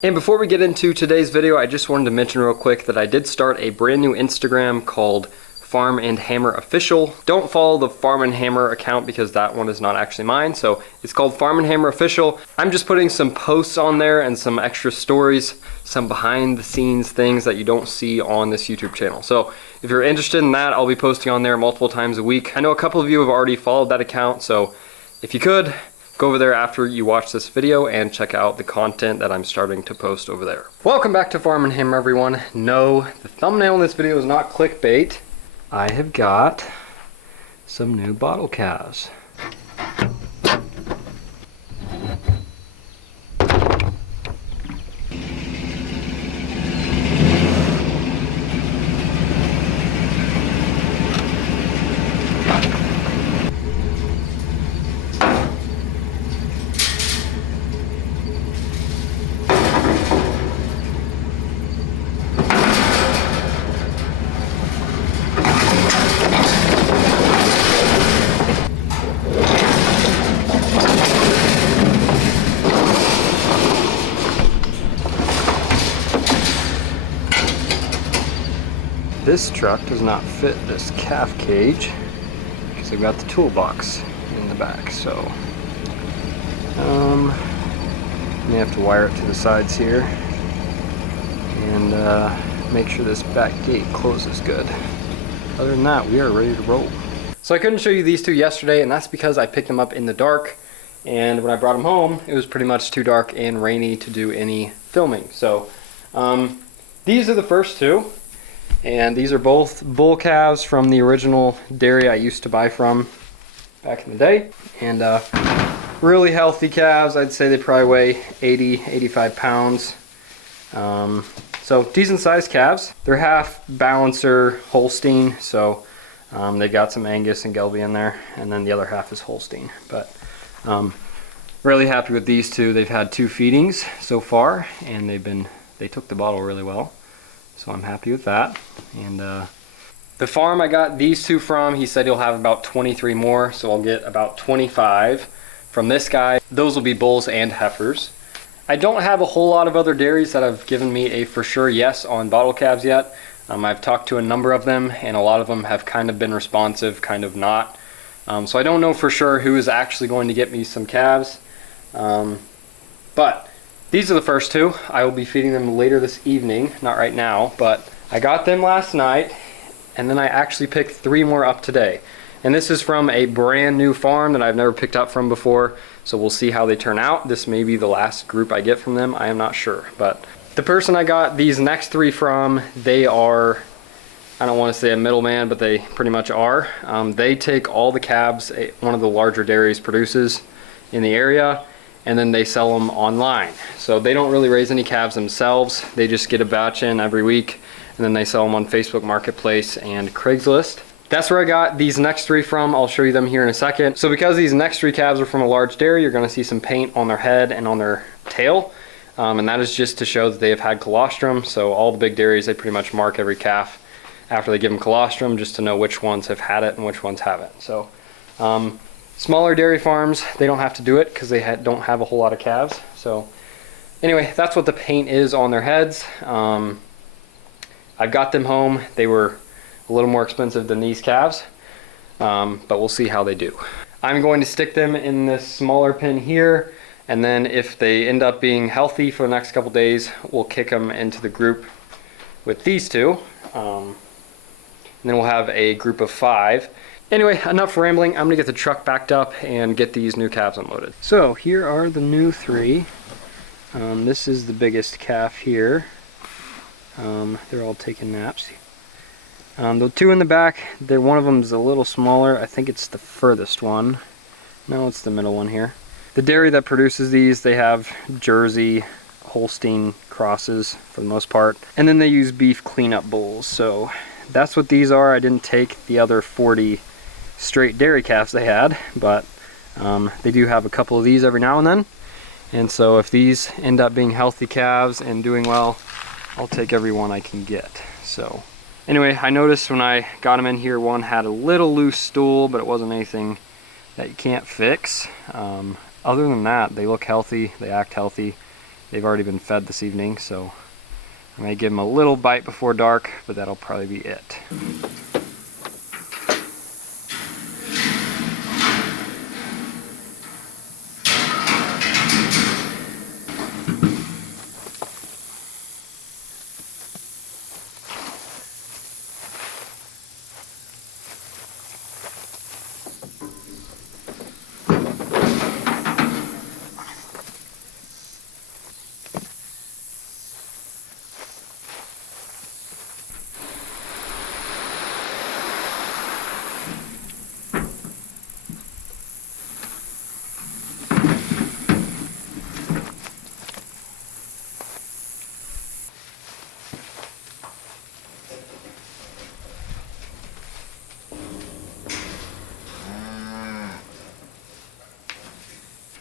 And before we get into today's video, I just wanted to mention real quick that I did start a brand new Instagram called Farm and Hammer Official. Don't follow the Farm and Hammer account because that one is not actually mine. So it's called Farm and Hammer Official. I'm just putting some posts on there and some extra stories, some behind the scenes things that you don't see on this YouTube channel. So if you're interested in that, I'll be posting on there multiple times a week. I know a couple of you have already followed that account, so if you could, go over there after you watch this video and check out the content that I'm starting to post over there. Welcome back to Farm and Hammer, everyone. No, the thumbnail in this video is not clickbait. I have got some new bottle calves. This truck does not fit this calf cage because I've got the toolbox in the back, so may have to wire it to the sides here and make sure this back gate closes good. Other than that, we are ready to roll. So I couldn't show you these two yesterday, and that's because I picked them up in the dark, and when I brought them home it was pretty much too dark and rainy to do any filming. So these are the first two. And these are both bull calves from the original dairy I used to buy from back in the day. And really healthy calves. I'd say they probably weigh 80, 85 pounds. So decent sized calves. They're half balancer Holstein, so they've got some Angus and Gelby in there. And then the other half is Holstein. But really happy with these two. They've had 2 feedings so far, and they took the bottle really well. So I'm happy with that. And the farm I got these two from, he said he'll have about 23 more, so I'll get about 25 from this guy. Those will be bulls and heifers. I don't have a whole lot of other dairies that have given me a for sure yes on bottle calves yet. I've talked to a number of them, and a lot of them have kind of been responsive, kind of not. So I don't know for sure who is actually going to get me some calves. But these are the first two. I will be feeding them later this evening, not right now, but I got them last night, and then I actually picked 3 more up today. And this is from a brand new farm that I've never picked up from before, so we'll see how they turn out. This may be the last group I get from them, I am not sure. But the person I got these next 3 from, they are, I don't want to say a middleman, but they pretty much are. They take all the calves one of the larger dairies produces in the area, and then they sell them online. So they don't really raise any calves themselves. They just get a batch in every week, and then they sell them on Facebook Marketplace and Craigslist. That's where I got these next 3 from. I'll show you them here in a second. So because these next 3 calves are from a large dairy, you're gonna see some paint on their head and on their tail. And that is just to show that they have had colostrum. So all the big dairies, they pretty much mark every calf after they give them colostrum, just to know which ones have had it and which ones haven't. So smaller dairy farms, they don't have to do it because they don't have a whole lot of calves. So anyway, that's what the paint is on their heads. I've got them home. They were a little more expensive than these calves, but we'll see how they do. I'm going to stick them in this smaller pen here, and then if they end up being healthy for the next couple days, we'll kick them into the group with these two. And then we'll have a group of 5. Anyway, enough rambling. I'm gonna get the truck backed up and get these new calves unloaded. So here are the new 3. This is the biggest calf here. They're all taking naps. The 2 in the back, one of them is a little smaller. I think it's the furthest one. No, it's the middle one here. The dairy that produces these, they have Jersey, Holstein crosses for the most part. And then they use beef cleanup bulls. So that's what these are. I didn't take the other 40 straight dairy calves they had, but they do have a couple of these every now and then. And so if these end up being healthy calves and doing well, I'll take every one I can get. So anyway, I noticed when I got them in here, one had a little loose stool, but it wasn't anything that you can't fix. Other than that, they look healthy, they act healthy, They've already been fed this evening, so I may give them a little bite before dark, but that'll probably be it.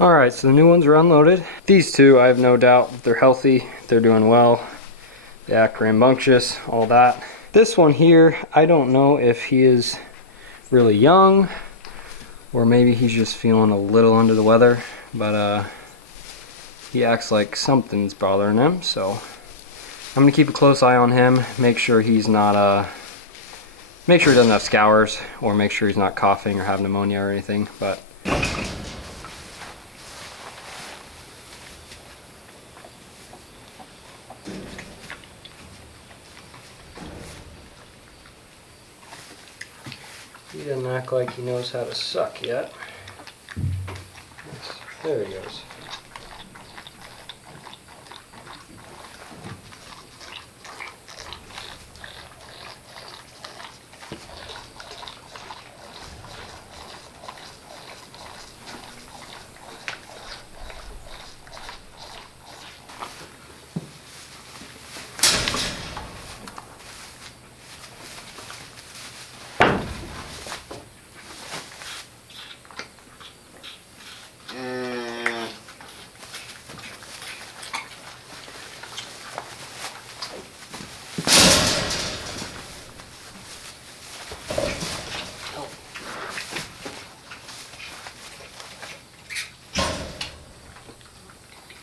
Alright, so the new ones are unloaded. These two, I have no doubt they're healthy, they're doing well. They act rambunctious, all that. This one here, I don't know if he is really young or maybe he's just feeling a little under the weather, but he acts like something's bothering him, so I'm gonna keep a close eye on him, make sure he's not make sure he doesn't have scours, or make sure he's not coughing or have pneumonia or anything. But he doesn't act like he knows how to suck yet. There he goes.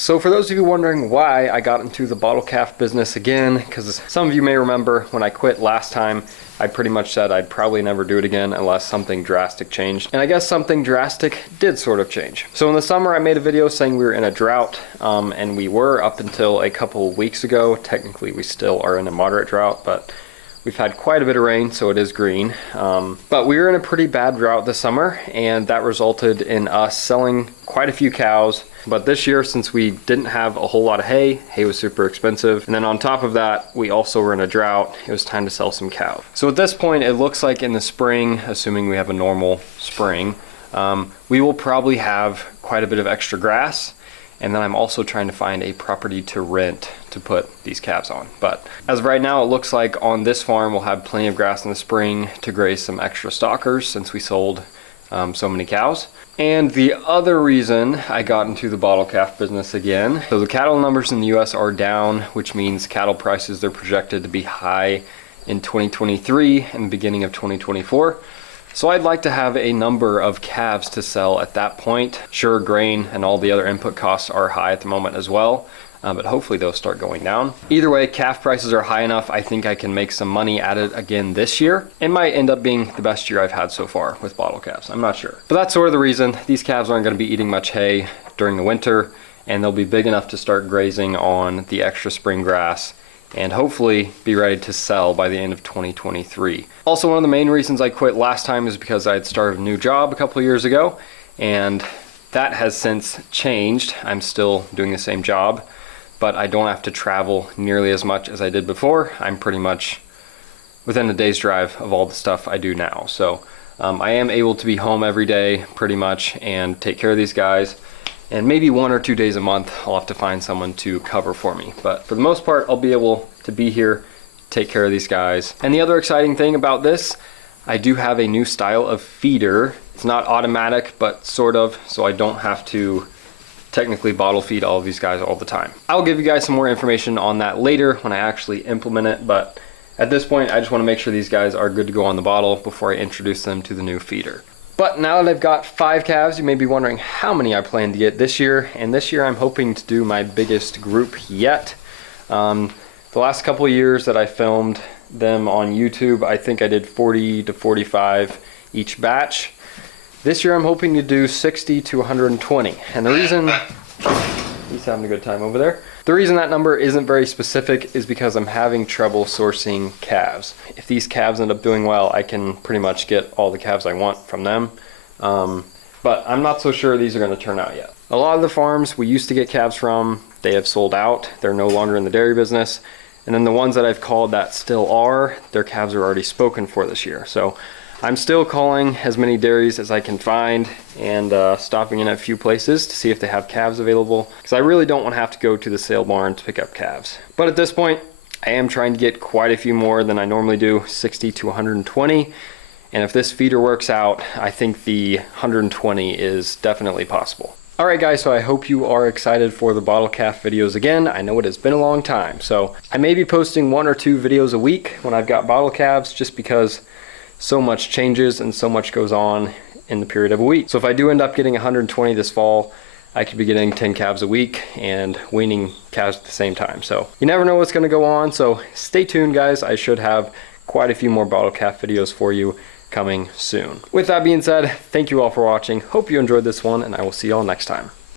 So for those of you wondering why I got into the bottle calf business again, because some of you may remember when I quit last time, I pretty much said I'd probably never do it again unless something drastic changed. And I guess something drastic did sort of change. So in the summer I made a video saying we were in a drought, and we were up until a couple of weeks ago. Technically we still are in a moderate drought, but we've had quite a bit of rain, so it is green. But we were in a pretty bad drought this summer, and that resulted in us selling quite a few cows. But this year, since we didn't have a whole lot of hay was super expensive. And then on top of that, we also were in a drought. It was time to sell some cows. So at this point, it looks like in the spring, assuming we have a normal spring, we will probably have quite a bit of extra grass. And then I'm also trying to find a property to rent to put these calves on. But as of right now, it looks like on this farm we'll have plenty of grass in the spring to graze some extra stockers since we sold so many cows. And the other reason I got into the bottle calf business again, so the cattle numbers in the US are down, which means cattle prices are projected to be high in 2023 and the beginning of 2024. So I'd like to have a number of calves to sell at that point. Sure, grain and all the other input costs are high at the moment as well, but hopefully they'll start going down. Either way, calf prices are high enough. I think I can make some money at it again this year. It might end up being the best year I've had so far with bottle calves. I'm not sure. But that's sort of the reason. These calves aren't going to be eating much hay during the winter, and they'll be big enough to start grazing on the extra spring grass and hopefully be ready to sell by the end of 2023. Also, one of the main reasons I quit last time is because I had started a new job a couple of years ago, and that has since changed. I'm still doing the same job, but I don't have to travel nearly as much as I did before. I'm pretty much within a day's drive of all the stuff I do now. So I am able to be home every day pretty much and take care of these guys. And maybe 1 or 2 days a month, I'll have to find someone to cover for me. But for the most part, I'll be able to be here, take care of these guys. And the other exciting thing about this, I do have a new style of feeder. It's not automatic, but sort of, so I don't have to technically bottle feed all of these guys all the time. I'll give you guys some more information on that later when I actually implement it, but at this point, I just want to make sure these guys are good to go on the bottle before I introduce them to the new feeder. But now that I've got 5 calves, you may be wondering how many I plan to get this year. And this year I'm hoping to do my biggest group yet. The last couple of years that I filmed them on YouTube, I think I did 40 to 45 each batch. This year I'm hoping to do 60 to 120. And the reason, he's having a good time over there. The reason that number isn't very specific is because I'm having trouble sourcing calves. If these calves end up doing well, I can pretty much get all the calves I want from them. But I'm not so sure these are going to turn out yet. A lot of the farms we used to get calves from, they have sold out. They're no longer in the dairy business. And then the ones that I've called that still are, their calves are already spoken for this year. So I'm still calling as many dairies as I can find and stopping in at a few places to see if they have calves available, because I really don't want to have to go to the sale barn to pick up calves. But at this point, I am trying to get quite a few more than I normally do, 60 to 120. And if this feeder works out, I think the 120 is definitely possible. Alright guys, so I hope you are excited for the bottle calf videos again. I know it has been a long time, so I may be posting 1 or 2 videos a week when I've got bottle calves, just because so much changes and so much goes on in the period of a week. So if I do end up getting 120 this fall, I could be getting 10 calves a week and weaning calves at the same time. So you never know what's going to go on, so stay tuned guys. I should have quite a few more bottle calf videos for you coming soon. With that being said, thank you all for watching. Hope you enjoyed this one, and I will see you all next time.